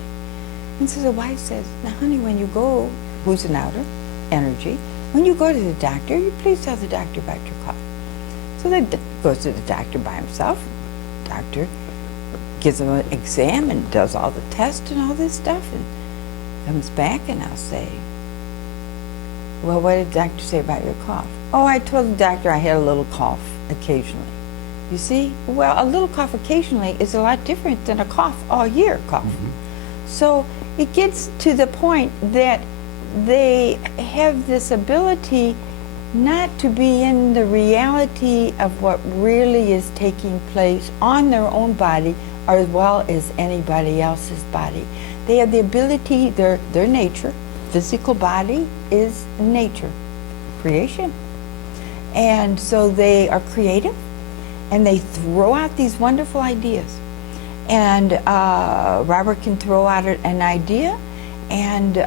And so the wife says, "Now, honey, when you go, who's an outer energy, when you go to the doctor, you please tell the doctor about your cough." So they goes to the doctor by himself. The doctor gives him an exam and does all the tests and all this stuff, and comes back, and I'll say, "Well, what did the doctor say about your cough?" "Oh, I told the doctor I had a little cough occasionally." You see? Well, a little cough occasionally is a lot different than a cough all year cough. Mm-hmm. So it gets to the point that they have this ability not to be in the reality of what really is taking place on their own body as well as anybody else's body. They have the ability, their nature, physical body is nature, creation. And so they are creative, and they throw out these wonderful ideas. And Robert can throw out an idea, and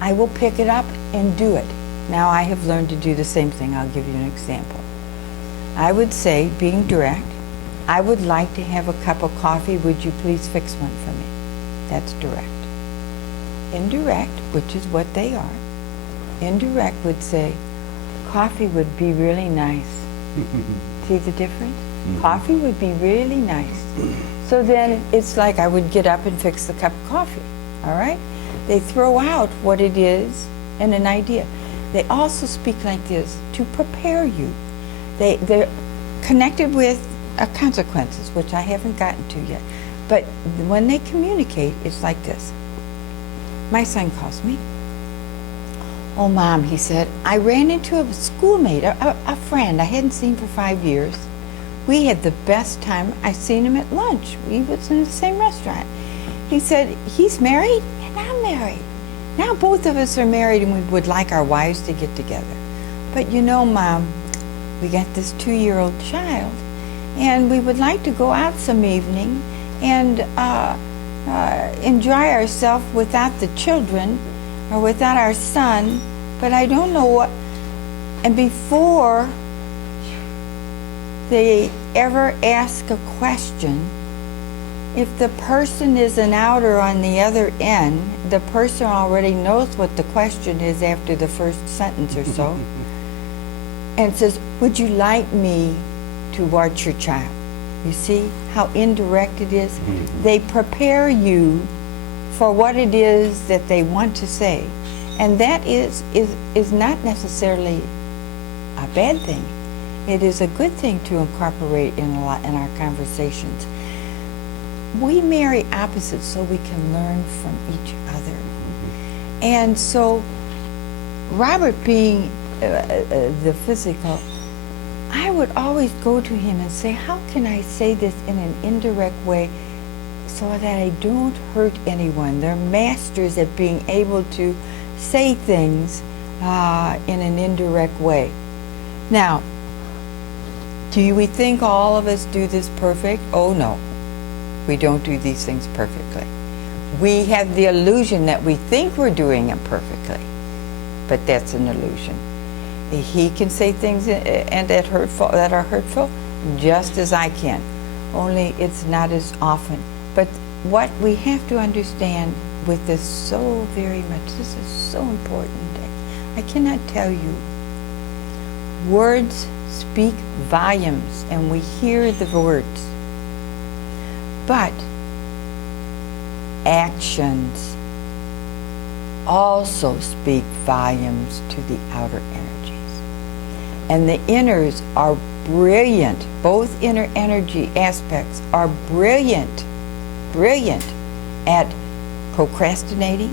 I will pick it up and do it. Now I have learned to do the same thing. I'll give you an example. I would say, being direct, "I would like to have a cup of coffee. Would you please fix one for me?" That's direct. Indirect, which is what they are, indirect would say, "Coffee would be really nice." See the difference? Mm-hmm. Coffee would be really nice. So then it's like I would get up and fix the cup of coffee, all right? They throw out what it is and an idea. They also speak like this to prepare you. They're connected with consequences, which I haven't gotten to yet. But when they communicate, it's like this. My son calls me. "Oh, Mom," he said, "I ran into a schoolmate, a friend I hadn't seen for 5 years. We had the best time. I seen him at lunch. We was in the same restaurant." He said, "He's married and I'm married. Now both of us are married and we would like our wives to get together. But you know, Mom, we got this 2-year-old child, and we would like to go out some evening and enjoy ourselves without the children or without our son, but I don't know what." And before they ever ask a question, if the person is an outer on the other end, the person already knows what the question is after the first sentence or so, and says, "Would you like me to watch your child?" You see how indirect it is? Mm-hmm. They prepare you for what it is that they want to say. And that is not necessarily a bad thing. It is a good thing to incorporate in our conversations. We marry opposites so we can learn from each other. Mm-hmm. And so Robert being the physical, I would always go to him and say, "How can I say this in an indirect way so that I don't hurt anyone?" They're masters at being able to say things in an indirect way. Now, do we think all of us do this perfect? Oh no, we don't do these things perfectly. We have the illusion that we think we're doing it perfectly, but that's an illusion. He can say things that are hurtful just as I can, only it's not as often. But what we have to understand with this so very much, this is so important. I cannot tell you. Words speak volumes, and we hear the words. But actions also speak volumes to the outer energies. And the inners are brilliant. Both inner energy aspects are brilliant at procrastinating,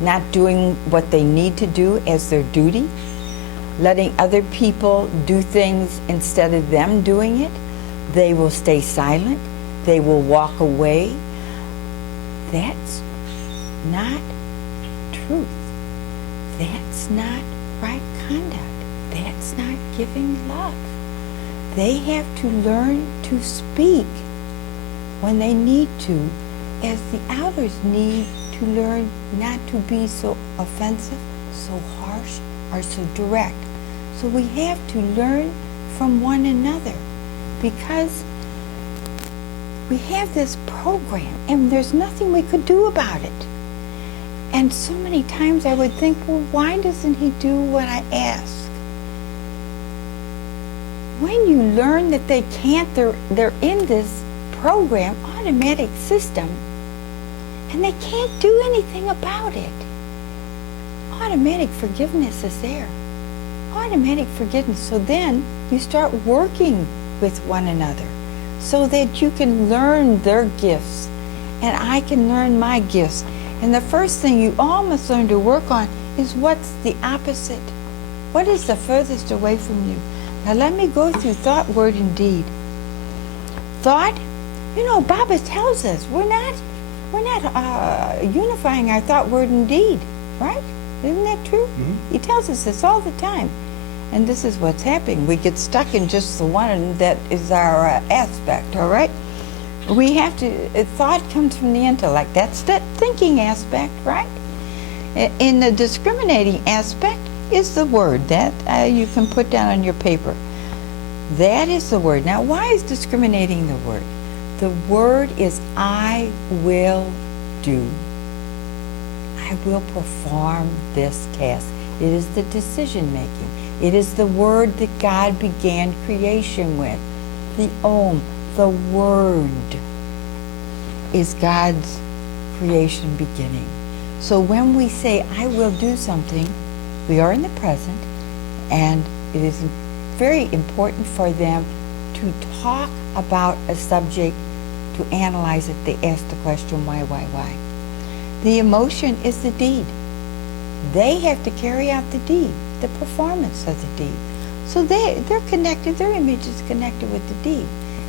not doing what they need to do as their duty, letting other people do things instead of them doing it. They will stay silent. They will walk away. That's not truth. That's not right conduct. That's not giving love. They have to learn to speak when they need to, as the others need to learn not to be so offensive, so harsh, or so direct. So we have to learn from one another, because we have this program and there's nothing we could do about it. And so many times I would think, well, why doesn't he do what I ask? When you learn that they can't, they're in this program, automatic system, and they can't do anything about it. Automatic forgiveness is there. Automatic forgiveness. So then you start working with one another so that you can learn their gifts and I can learn my gifts. And the first thing you all must learn to work on is what's the opposite. What is the furthest away from you? Now let me go through thought, word, and deed. Thought, you know, Baba tells us we're not unifying our thought, word, and deed, right? Isn't that true? Mm-hmm. He tells us this all the time. And this is what's happening. We get stuck in just the one that is our aspect, all right? We have to, thought comes from the intellect. That's the thinking aspect, right? In the discriminating aspect is the word that you can put down on your paper. That is the word. Now, why is discriminating the word? The word is I will do. I will perform this task. It is the decision making. It is the word that God began creation with. The Om, the word, is God's creation beginning. So when we say I will do something, we are in the present, and it is very important for them to talk about a subject, to analyze it. They ask the question, why? The emotion is the deed. They have to carry out the deed, the performance of the deed. So they're connected, their image is connected with the deed.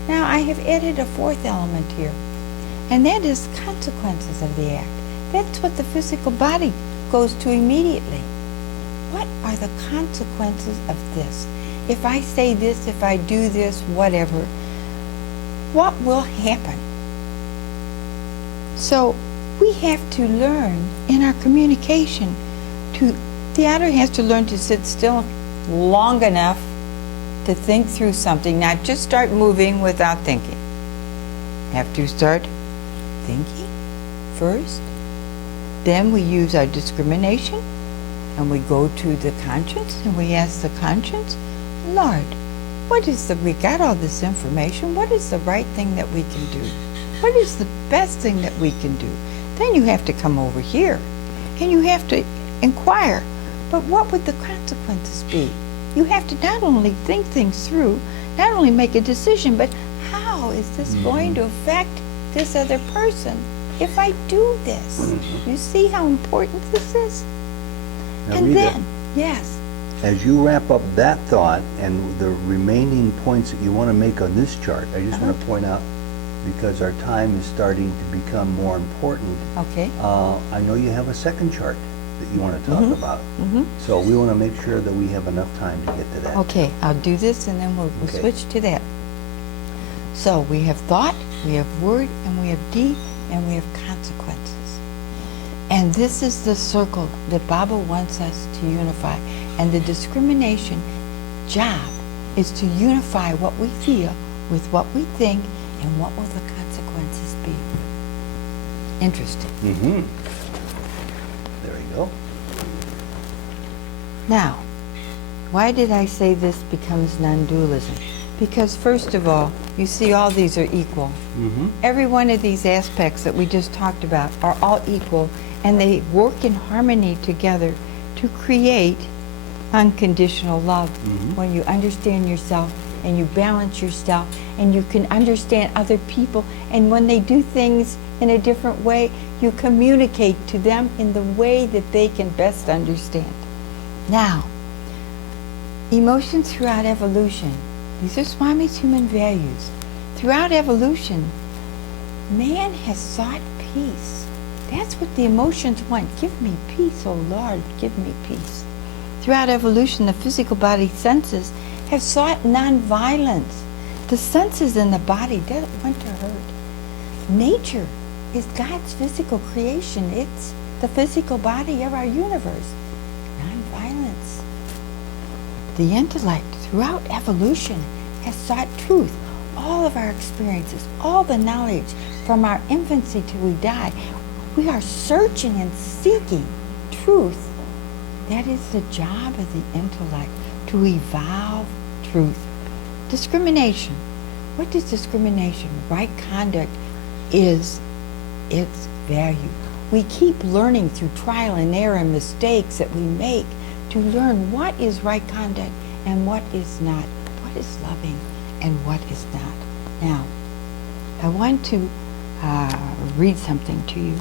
Now I have added a fourth element here, and that is consequences of the act. That's what the physical body goes to immediately. What are the consequences of this? If I say this, if I do this, whatever, what will happen? So we have to learn in our communication the outer has to learn to sit still long enough to think through something, not just start moving without thinking. Have to start thinking first. Then we use our discrimination, and we go to the conscience, and we ask the conscience, Lord, we got all this information, what is the right thing that we can do? What is the best thing that we can do? Then you have to come over here, and you have to inquire, but what would the consequences be? You have to not only think things through, not only make a decision, but how is this going to affect this other person if I do this? You see how important this is? Now, and Rita, then, yes. as you wrap up that thought and the remaining points that you want to make on this chart, I just want to point out, because our time is starting to become more important. Okay. I know you have a second chart that you want to talk about. So we want to make sure that we have enough time to get to that. Okay, I'll do this and then we'll switch to that. So we have thought, we have word, and we have deed, and we have consequences. And this is the circle that Baba wants us to unify. And the discrimination job is to unify what we feel with what we think, and what will the consequences be. Interesting. There you go. Now, why did I say this becomes non-dualism? Because first of all, you see all these are equal. Every one of these aspects that we just talked about are all equal, and they work in harmony together to create unconditional love. When you understand yourself and you balance yourself and you can understand other people, and when they do things in a different way, you communicate to them in the way that they can best understand. Now, emotions throughout evolution. These are Swami's human values. Throughout evolution, man has sought peace. That's what the emotions want. Give me peace, oh Lord, give me peace. Throughout evolution, the physical body senses have sought nonviolence. The senses in the body don't want to hurt. Nature is God's physical creation. It's the physical body of our universe. Nonviolence. The intellect, throughout evolution, has sought truth. All of our experiences, all the knowledge from our infancy till we die, we are searching and seeking truth. That is the job of the intellect, to evolve truth. Discrimination. What is discrimination? Right conduct is its value. We keep learning through trial and error and mistakes that we make to learn what is right conduct and what is not, what is loving and what is not. Now, I want to read something to you.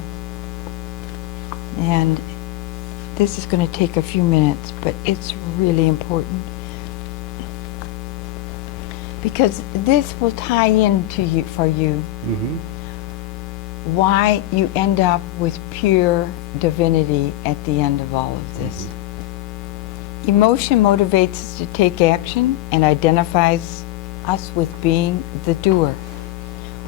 And this is going to take a few minutes, but it's really important, because this will tie into you, for you, why you end up with pure divinity at the end of all of this. Emotion motivates us to take action and identifies us with being the doer.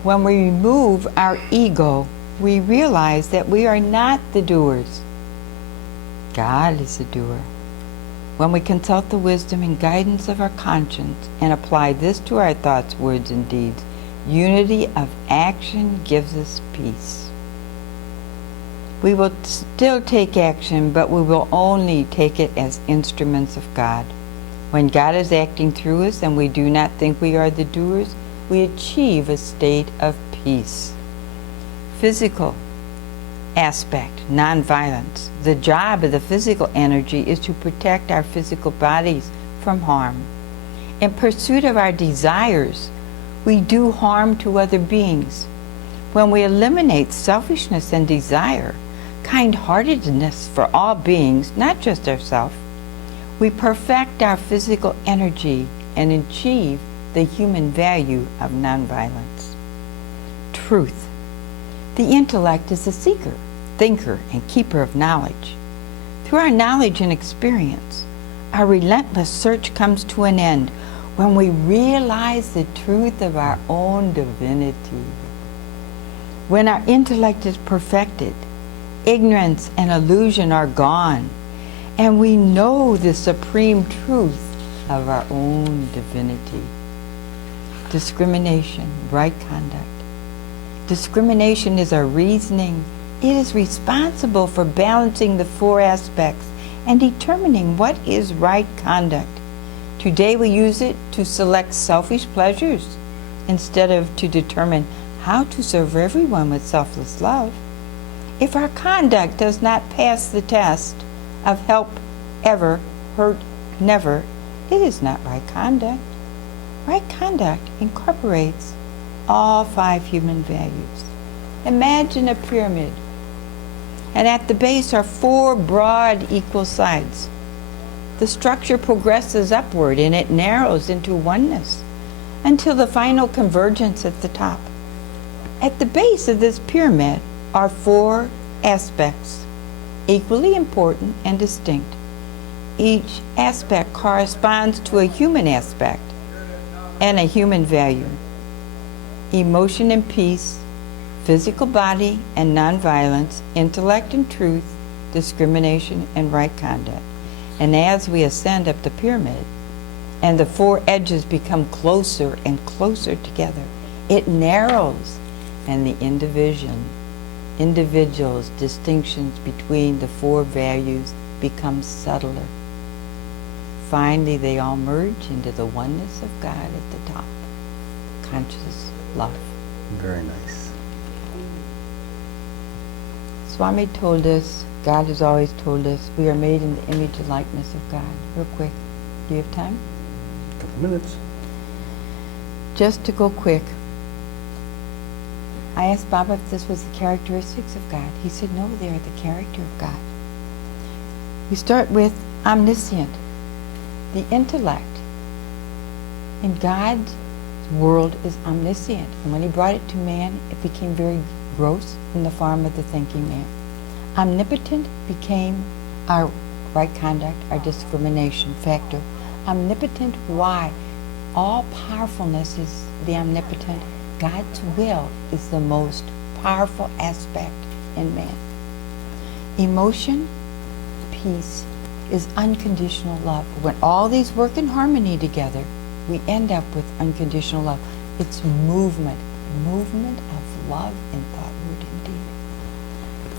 When we remove our ego, we realize that we are not the doers. God is the doer. When we consult the wisdom and guidance of our conscience and apply this to our thoughts, words, and deeds, unity of action gives us peace. We will still take action, but we will only take it as instruments of God. When God is acting through us and we do not think we are the doers, we achieve a state of peace. Physical aspect, nonviolence. The job of the physical energy is to protect our physical bodies from harm. In pursuit of our desires, we do harm to other beings. When we eliminate selfishness and desire, kind-heartedness for all beings, not just ourselves, we perfect our physical energy and achieve the human value of nonviolence. Truth. The intellect is the seeker, thinker, and keeper of knowledge. Through our knowledge and experience, our relentless search comes to an end when we realize the truth of our own divinity. When our intellect is perfected, ignorance and illusion are gone, and we know the supreme truth of our own divinity. Discrimination, right conduct. Discrimination is our reasoning. It is responsible for balancing the four aspects and determining what is right conduct. Today we use it to select selfish pleasures instead of to determine how to serve everyone with selfless love. If our conduct does not pass the test of help ever, hurt never, it is not right conduct. Right conduct incorporates all five human values. Imagine a pyramid, and at the base are four broad equal sides. The structure progresses upward and it narrows into oneness until the final convergence at the top. At the base of this pyramid are four aspects, equally important and distinct. Each aspect corresponds to a human aspect and a human value. Emotion and peace, physical body and nonviolence, intellect and truth, discrimination and right conduct. And as we ascend up the pyramid and the four edges become closer and closer together, it narrows, and the individuals' distinctions between the four values become subtler. Finally, they all merge into the oneness of God at the top. Conscious love. Very nice. Swami told us, God has always told us, we are made in the image and likeness of God. Real quick, do you have time? A couple minutes. Just to go quick, I asked Baba if this was the characteristics of God. He said, no, they are the character of God. We start with omniscient, the intellect. In God's world is omniscient. And when he brought it to man, it became very growth in the form of the thinking man. Omnipotent became our right conduct, our discrimination factor. Omnipotent, why? All powerfulness is the omnipotent. God's will is the most powerful aspect in man. Emotion, peace, is unconditional love. When all these work in harmony together, we end up with unconditional love. It's movement of love in thought, word, and deed.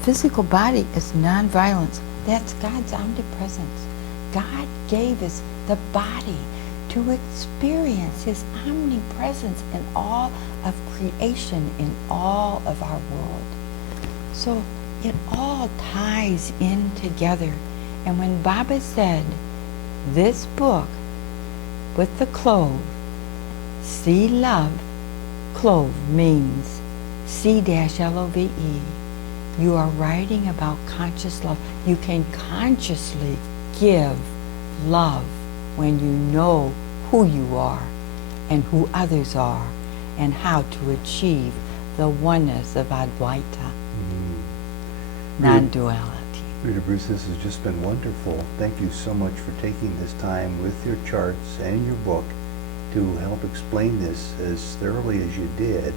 Physical body is nonviolence. That's God's omnipresence. God gave us the body to experience His omnipresence in all of creation, in all of our world. So it all ties in together. And when Baba said, this book with the clove, see love, clove means C-L-O-V-E. You are writing about conscious love. You can consciously give love when you know who you are and who others are and how to achieve the oneness of Advaita, non-duality. Rita Bruce, this has just been wonderful. Thank you so much for taking this time with your charts and your book to help explain this as thoroughly as you did.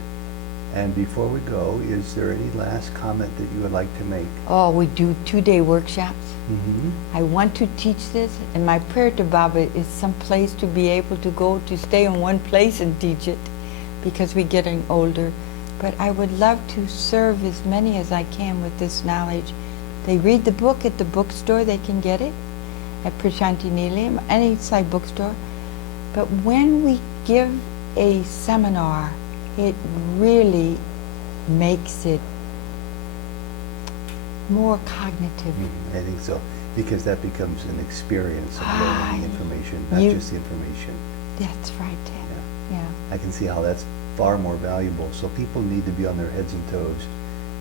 And before we go, is there any last comment that you would like to make? Oh, we do 2-day workshops. Mm-hmm. I want to teach this, and my prayer to Baba is some place to be able to go to stay in one place and teach it, because we're getting older. But I would love to serve as many as I can with this knowledge. They read the book at the bookstore, they can get it at Prashanti Nilayam, any side bookstore. But when we give a seminar, it really makes it more cognitive. I think so, because that becomes an experience of learning the information, not just the information. That's right, Ted. Yeah. I can see how that's far more valuable. So people need to be on their heads and toes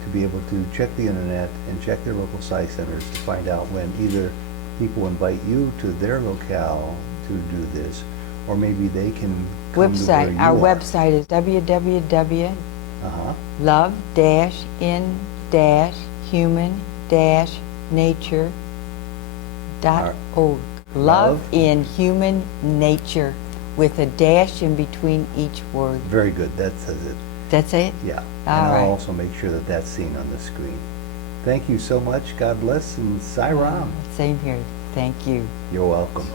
to be able to check the internet and check their local Sai centers to find out when either people invite you to their locale to do this, or maybe they can come to where you Our are. website is www.love-in-human-nature.org. Love in human nature, with a dash in between each word. Very good. That says it. That's it? Yeah. All and right. I'll also make sure that that's seen on the screen. Thank you so much. God bless, and Sai Ram. Same here. Thank you. You're welcome.